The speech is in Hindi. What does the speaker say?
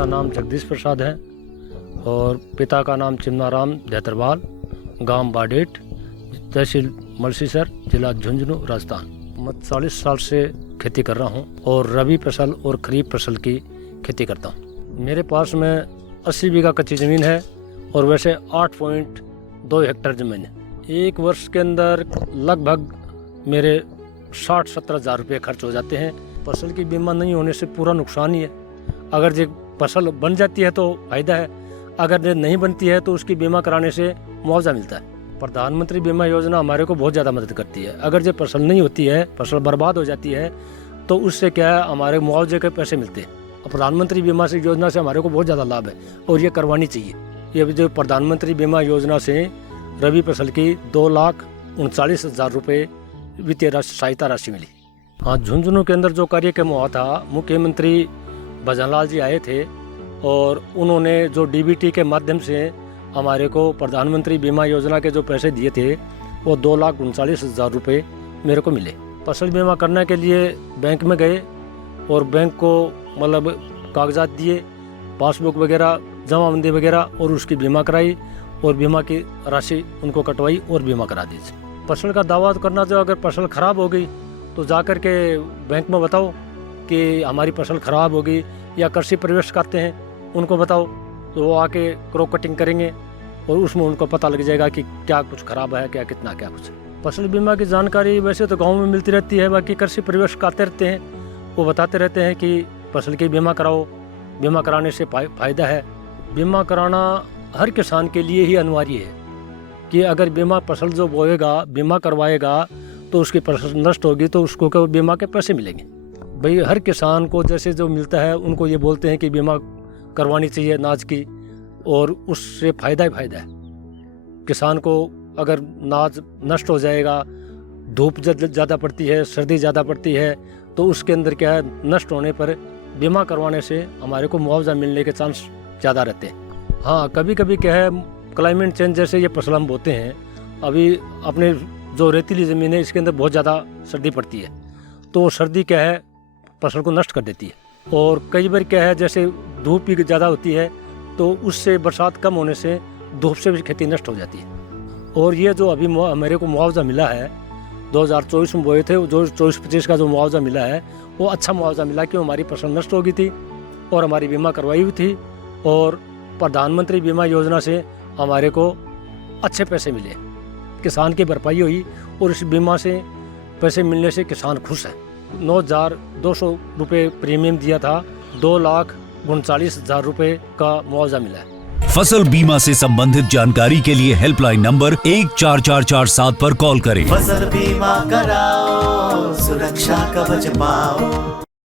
मेरा नाम जगदीश प्रसाद है और पिता का नाम चिमनाराम दैतरवाल, गांव बाडेट, तहसील मलसीसर, जिला झुंझुनू, राजस्थान। मैं 40 साल से खेती कर रहा हूं और रबी फसल और खरीफ फसल की खेती करता हूं। मेरे पास में 80 बीघा कच्ची ज़मीन है और वैसे 8.2 हेक्टेयर ज़मीन है। एक वर्ष के अंदर लगभग मेरे 60-70 हज़ार रुपये खर्च हो जाते हैं। फसल की बीमा नहीं होने से पूरा नुकसान ही है। अगर जो फसल बन जाती है तो फायदा है, अगर जो नहीं बनती है तो उसकी बीमा कराने से मुआवजा मिलता है। प्रधानमंत्री बीमा योजना हमारे को बहुत ज़्यादा मदद करती है। अगर जो फसल नहीं होती है, फसल बर्बाद हो जाती है, तो उससे क्या है, हमारे मुआवजे के पैसे मिलते हैं। प्रधानमंत्री बीमा से योजना से हमारे को बहुत ज़्यादा लाभ है और ये करवानी चाहिए। ये जो प्रधानमंत्री बीमा योजना से रबी फसल की 2,39,000 रुपये वित्तीय सहायता राशि मिली। हाँ, झुंझुनू के अंदर जो कार्यक्रम हुआ था, मुख्यमंत्री भजनलाल जी आए थे और उन्होंने जो डीबीटी के माध्यम से हमारे को प्रधानमंत्री बीमा योजना के जो पैसे दिए थे वो 2,39,000 रुपये मेरे को मिले। फसल बीमा करने के लिए बैंक में गए और बैंक को मतलब कागजात दिए, पासबुक वगैरह, जमाबंदी वगैरह, और उसकी बीमा कराई और बीमा की राशि उनको कटवाई और बीमा करा दी। फसल का दावा करना, जो अगर फसल ख़राब हो गई तो जाकर के बैंक में बताओ कि हमारी फसल ख़राब हो गई, या कृषि प्रवेश करते हैं उनको बताओ, तो वो आके क्रॉप कटिंग करेंगे और उसमें उनको पता लग जाएगा कि क्या कुछ ख़राब है, क्या कितना, क्या कुछ। फसल बीमा की जानकारी वैसे तो गांव में मिलती रहती है, बाकी कृषि प्रवेश करते रहते हैं, वो बताते रहते हैं कि फसल की बीमा कराओ, बीमा कराने से फ़ायदा है। बीमा कराना हर किसान के लिए ही अनिवार्य है कि अगर बीमा फसल जो बोएगा, बीमा करवाएगा, तो उसकी फसल नष्ट होगी तो उसको क्या बीमा के पैसे मिलेंगे। भाई हर किसान को जैसे जो मिलता है उनको ये बोलते हैं कि बीमा करवानी चाहिए अनाज की, और उससे फ़ायदा ही फ़ायदा है। किसान को अगर अनाज नष्ट हो जाएगा, धूप ज़्यादा पड़ती है, सर्दी ज़्यादा पड़ती है, तो उसके अंदर क्या है, नष्ट होने पर बीमा करवाने से हमारे को मुआवजा मिलने के चांस ज़्यादा रहते हैं। हाँ, कभी कभी क्या है, क्लाइमेट चेंज जैसे ये फसल हम बोते हैं, अभी अपने जो रेतीली ज़मीन है इसके अंदर बहुत ज़्यादा सर्दी पड़ती है, तो सर्दी क्या है फसल को नष्ट कर देती है। और कई बार क्या है, जैसे धूप भी ज़्यादा होती है तो उससे बरसात कम होने से धूप से भी खेती नष्ट हो जाती है। और ये जो अभी मेरे को मुआवजा मिला है 2024 में बोए थे, जो 24-25 का जो मुआवजा मिला है वो अच्छा मुआवजा मिला, क्यों हमारी फसल नष्ट हो गई थी और हमारी बीमा करवाई हुई थी, और प्रधानमंत्री बीमा योजना से हमारे को अच्छे पैसे मिले, किसान की भरपाई हुई और इस बीमा से पैसे मिलने से किसान खुश है। 9,200 रुपये प्रीमियम दिया था, 2,39,000 रुपये का मुआवजा मिला है। फसल बीमा से संबंधित जानकारी के लिए हेल्पलाइन नंबर 14447 पर कॉल करें। फसल बीमा कराओ, सुरक्षा कवच पाओ।